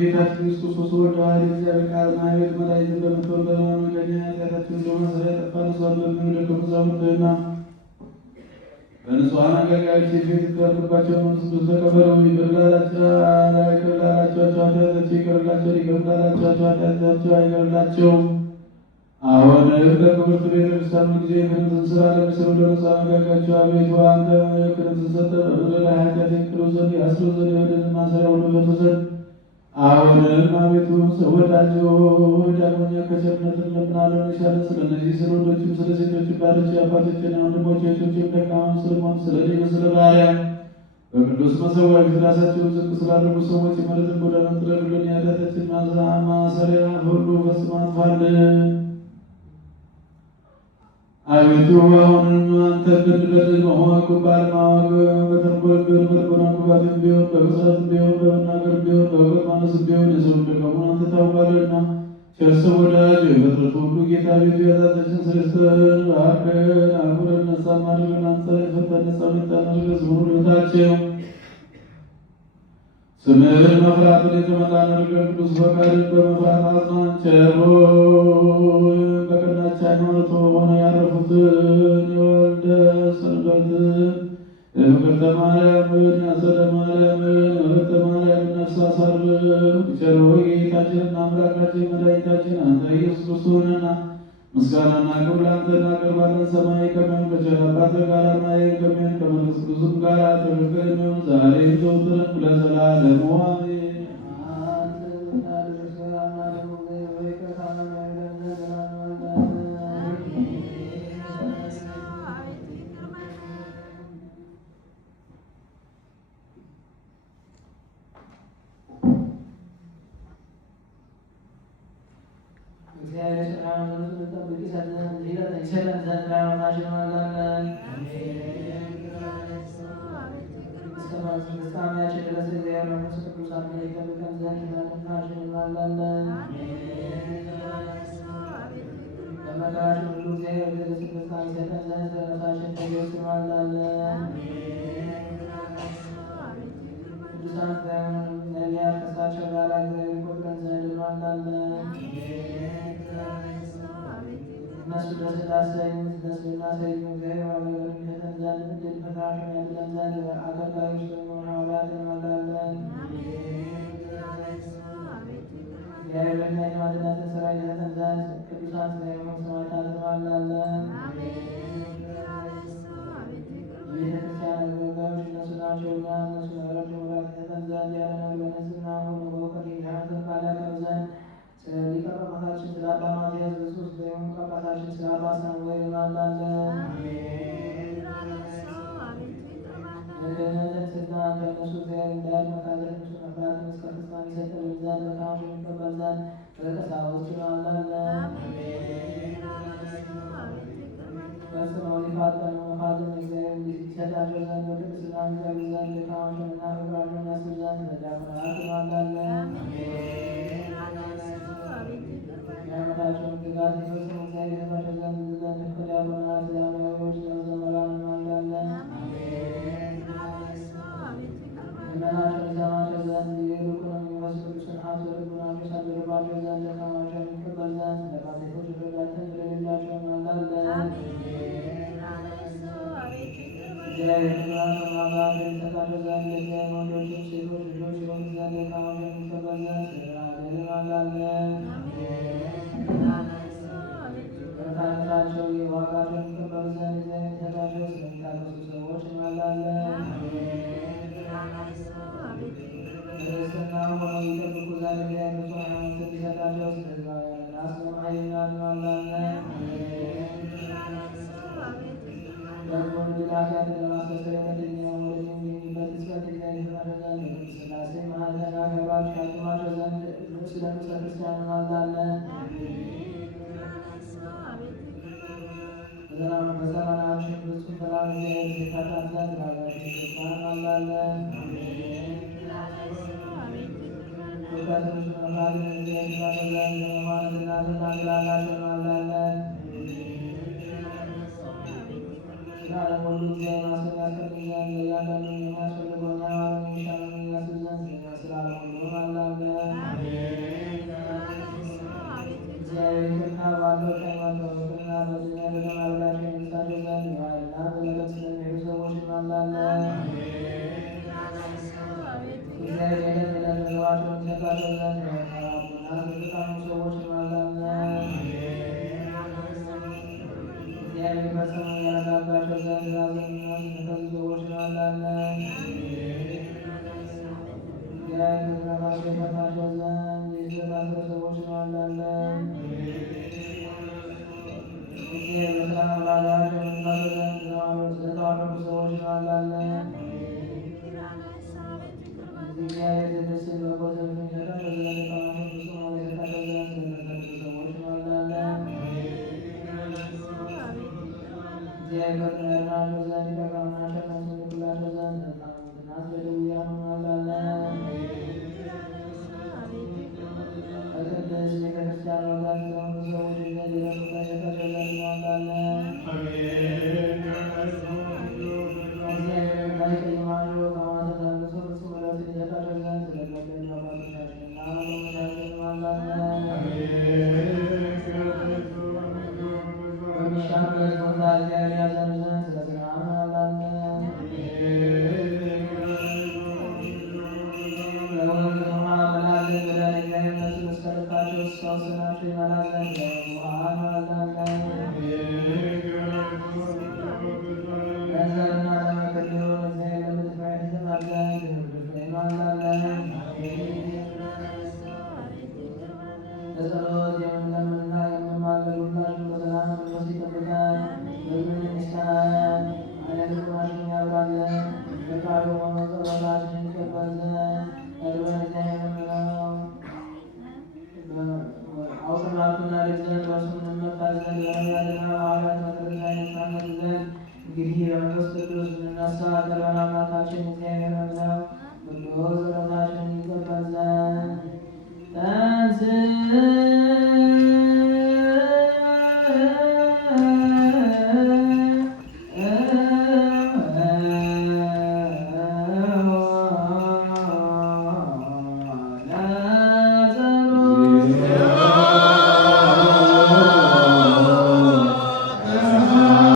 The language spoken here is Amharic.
ጌታችን ኢየሱስ ክርስቶስ ወልደ ዋሕድ እግዚአብሔር ቃል ማኅሌት መላእክትን በምትወልድ በመንገድ ኃጢአታችንን በማሰሪያ ጠፋን። እሷን በሚሆን ደቀ መዛሙርትህና በንጹሐን አገልጋዮች ፊት የተፈረደባቸው መንግሥት ተቀበለው። ይቅር ላላቸው ኃጢአታቸው ይቅርላቸው፣ ይቅር ላላቸው ኃጢአታቸው አይቅርላቸው። አሁንም በክብርት ቤተክርስቲያን ጊዜ ክህነትን ሥራ ለሚሰሩ ለነጻ አጋጋቸው አቤቱ አንተ ክህነትን ሰጠ በምድር ላይ ኃጢአት ይቅሩ ዘንድ ያስሩ ዘንድ የበደልን ማሰሪያ ሁሉ ፈቱ ዘንድ አሁንም አቤቱ ወዳጆ ዳግመኛ ከቸርነት እንለምናለን ይሻለን። ስለ እነዚህ ስለ ወንዶችም ስለ ሴቶችም ባሮች አባቶችና ወንድሞች እህቶችም ደካማም ስለሞት ስለ እኔ ስለ ባሪያ በቅዱስ መሠዊያ ፊት ራሳቸውን ዝቅ ስላደረጉ ሰዎች የምሕረትን ጎዳና ጥረግልን። የኃጢአታችን ማሰሪያ ሁሉ ፈጽመህ አጥፋልን። አቤቱ አሁንም አንተ ብንበድል በማወቅ ባለማወቅ በተንኮል ቢሆን በልቦና ክፋትም ቢሆን በብስራትም ቢሆን በመናገር ቢሆን በእውቀት ማነስም ቢሆን የሰውን ደካሙን አንተ ታውቃለህና ቸር ወዳጅ የፍጥረት ሁሉ ጌታ ቤቱ የኃጢአታችን ስርየትን ባርከን አክብረን ነጻም አድርገን አንጸን ፈተን ነጻ ምታደርገ ዝሙር ቤታቸው ስምህን መፍራትን የተመላን አድርገን ቅዱስ ፈቃድን በመፍራት አጽናን። ቸር ሆይ በቀናች ሃይማኖት ሆነ ያረፉትን የወልደ ሰንበትን የፍቅርተ ማርያምን ያጸደ ማርያምን የወለተ ማርያምን ነፍስ አሳርፍ። ቸር ሆይ ጌታችንና አምላካችን መድኃኒታችን አንተ ኢየሱስ ክርስቶስ ነህና ምስጋናና ክብር ለአንተ እናቀርባለን። ሰማይ ከሚሆን ከቸር አባትህ ጋር ማየት ከሚሆን ከመንፈስ ቅዱስም ጋር ተመስገን የሚሆን ዛሬም ዘወትርም ለዘላለሙ አሜን። Amen. እንግዲህ በመንፈስ ቅዱስ እንነሳ ቀርበን አምላካችን እግዚአብሔር ነው ቅዱስ ጸሎታችን ይቀበል ዘንድ